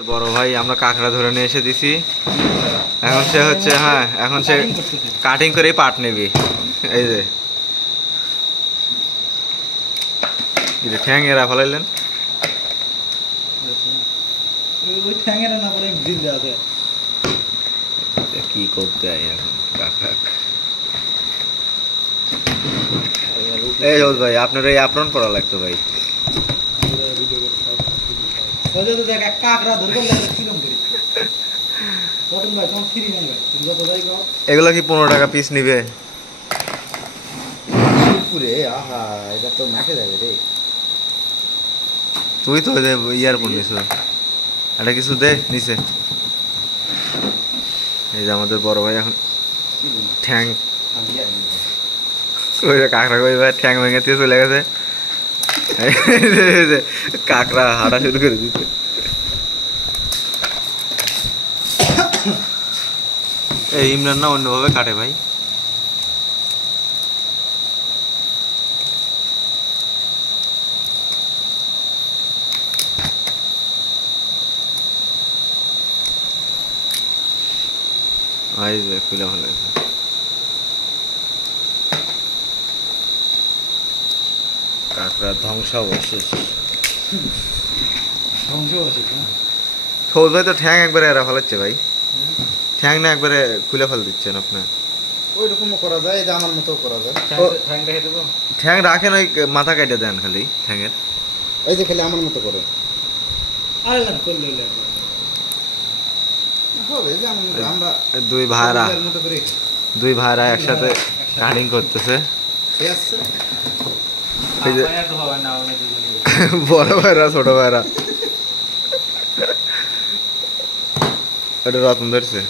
বড় ভাই আমরা কাঁকড়া ধরে নিয়ে এসে দিছি। এখন সে হচ্ছে হ্যাঁ এখন সে কাটিং করে পাট নেবে। এই যে ঠ্যাং এরা ফেলাইলেন কি করতে এখন কাকা। এই ভাই আপনার এই আপরন পড়া লাগতো ভাই। এগুলো কি 15 টাকা পিস নিবে? তুই তো ইয়ার পর নিছ এটা কিছু দে নিচে। এই যে আমাদের বড় ভাই এখন ঠ্যাং কাঁকড়া কই ভাই ঠ্যাং ভেঙে দিয়ে চলে গেছে। কাঁকড়া হাঁটা শুরু করে দিচ্ছে। এই ইমরান না অন্যভাবে কাটে ভাই। ভাই খুলে ভালো গেছে। কাঁকড়া ধ্বংসাবশেষ। সৌদ ভাই তো ঠ্যাং একবারে এরা ফেলাচ্ছে ভাই। ঠ্যাং না একবারে খুলে ফেল দিচ্ছেন আপনার। ওই রকমও করা যায়, এটা আমার মতো করা যায়। ঠ্যাং রাখেন ওই মাথা কেটে দেন খালি ঠ্যাংয়ের। এই যে খালি আমার মতো করে আমরা দুই ভাইরা একসাথে কাটিং করতেছে। বড় ভাইরা ছোট ভাইরা এটা রতন ধরছে।